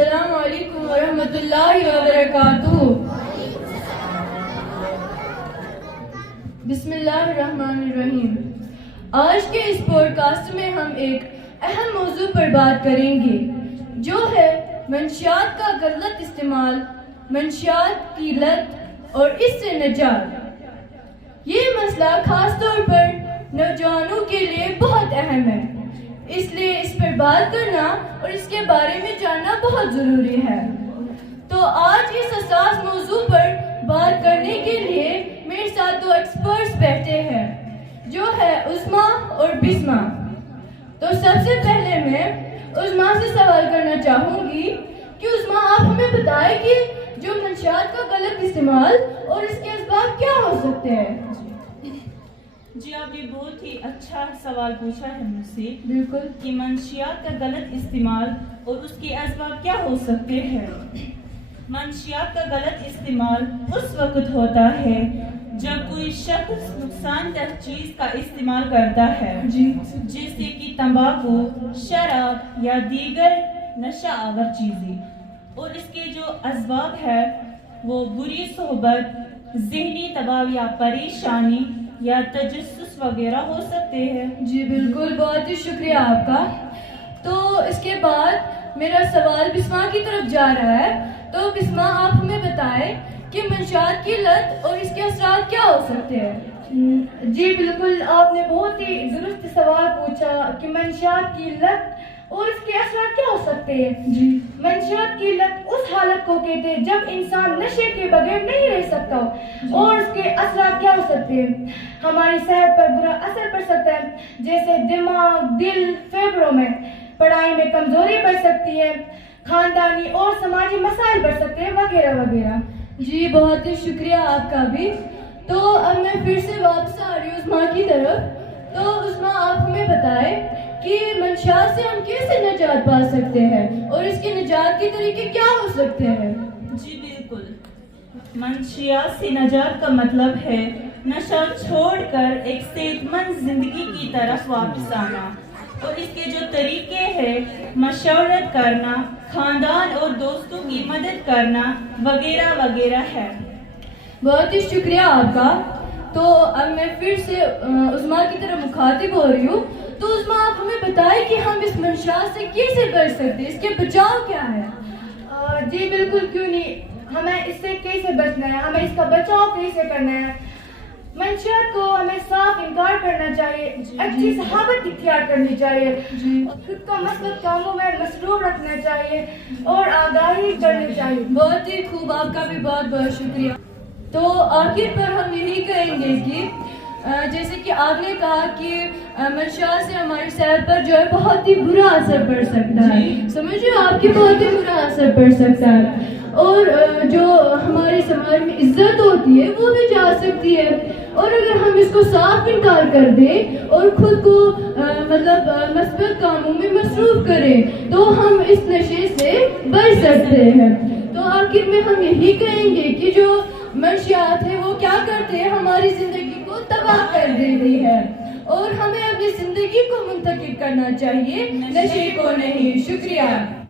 السلام علیکم ورحمۃ اللہ وبرکاتہ۔ بسم اللہ الرحمن الرحیم۔ آج کے اس پوڈ کاسٹ میں ہم ایک اہم موضوع پر بات کریں گے جو ہے منشیات کا غلط استعمال، منشیات کی لت اور اس سے نجات۔ یہ مسئلہ خاص طور پر نوجوانوں کے لیے بہت اہم ہے، اس لیے اس پر بات کرنا اور اس کے بارے میں جاننا بہت ضروری ہے۔ تو آج اس حساس موضوع پر بات کرنے کے لیے میرے ساتھ دو ایکسپرٹس بیٹھے ہیں جو ہے عظمیٰ اور بسمہ۔ تو سب سے پہلے میں عظمیٰ سے سوال کرنا چاہوں گی کہ عظمیٰ آپ ہمیں بتائیں کہ جو منشیات کا غلط استعمال اور اس کے اسباب کیا ہو سکتے ہیں؟ جی آپ نے بہت ہی اچھا سوال پوچھا ہے مجھ سے۔ بالکل کہ منشیات کا غلط استعمال اور اس کے اسباب کیا ہو سکتے ہیں۔ منشیات کا غلط استعمال اس وقت ہوتا ہے جب کوئی شخص نقصان دہ چیز کا استعمال کرتا ہے، جیسے کہ تمباکو، شراب یا دیگر نشہ آور چیزیں، اور اس کے جو اسباب ہے وہ بری صحبت، ذہنی دباؤ یا پریشانی یا تجسس وغیرہ ہو سکتے ہیں۔ جی بالکل، بہت ہی شکریہ آپ کا۔ تو اس کے بعد میرا سوال بسمہ کی طرف جا رہا ہے۔ تو بسمہ آپ ہمیں بتائیں کہ منشیات کی لت اور اس کے اثرات کیا ہو سکتے ہیں؟ جی بالکل، آپ نے بہت ہی درست سوال پوچھا کہ منشیات کی لت اور اس کے اثرات کیا ہو سکتے ہیں۔ جی منشیات کی لت اس حالت کو کہتے ہیں جب انسان نشے کے بغیر نہیں رہ سکتا ہو، اور اس کے اثرات کیا ہو سکتے ہیں۔ ہماری صحت پر برا اثر پڑ سکتا ہے، جیسے دماغ، دل، پھیپھڑوں میں، پڑھائی میں کمزوری بڑھ سکتی ہے، خاندانی اور سماجی مسائل بڑھ سکتے ہیں، وغیرہ وغیرہ۔ جی بہت ہی شکریہ آپ کا بھی۔ تو اب میں پھر سے واپس آ رہی ہوں عظمیٰ کی طرف۔ تو عظمیٰ آپ ہمیں بتائیں کہ منشیات سے ہم کیسے نجات پا سکتے ہیں اور اس کے نجات کے طریقے کیا ہو سکتے ہیں؟ جی بالکل، منشیات سے نجات کا مطلب ہے نشہ چھوڑ کر ایک صحت مند زندگی کی طرف واپس آنا، اور اس کے جو طریقے ہیں مشورت کرنا، خاندان اور دوستوں کی مدد کرنا وغیرہ وغیرہ ہے۔ بہت ہی شکریہ آپ کا۔ تو اب میں پھر سے عظمیٰ کی طرف مخاطب ہو رہی ہوں۔ تو عظمیٰ آپ ہمیں بتائیں کہ ہم اس منشیات سے کیسے بچ سکتے ہیں، اس کے بچاؤ کیا ہے؟ جی بالکل، کیوں نہیں، ہمیں اس سے کیسے بچنا ہے، ہمیں اس کا بچاؤ کیسے کرنا ہے۔ منشیات کو ہمیں صاف انکار کرنا چاہیے، اچھی صحابت اختیار کرنی چاہیے، خود کو مثبت کاموں میں مصروف رکھنا چاہیے اور آگاہی کرنی چاہیے۔ بہت ہی خوب، آپ کا بھی بہت بہت شکریہ۔ تو آخر پر ہم یہی کہیں گے کہ جیسے کہ آپ نے کہا کہ منشیات سے ہماری صحت پر جو ہے بہت ہی برا اثر پڑ سکتا ہے، سمجھو آپ کی بہت ہی برا اثر پڑ سکتا ہے، اور جو ہمارے سماج میں عزت ہوتی ہے وہ بھی جا سکتی ہے۔ اور اگر ہم اس کو صاف انکار کر دیں اور خود کو مثبت کاموں میں مصروف کریں تو ہم اس نشے سے بچ سکتے ہیں۔ تو آخر میں ہم یہی کہیں گے کہ جو منشیات ہے وہ کیا کرتے ہیں، ہماری زندگی کو تباہ کر دیتی ہے، اور ہمیں اپنی زندگی کو منتخب کرنا چاہیے، نشے کو نہیں۔ شکریہ۔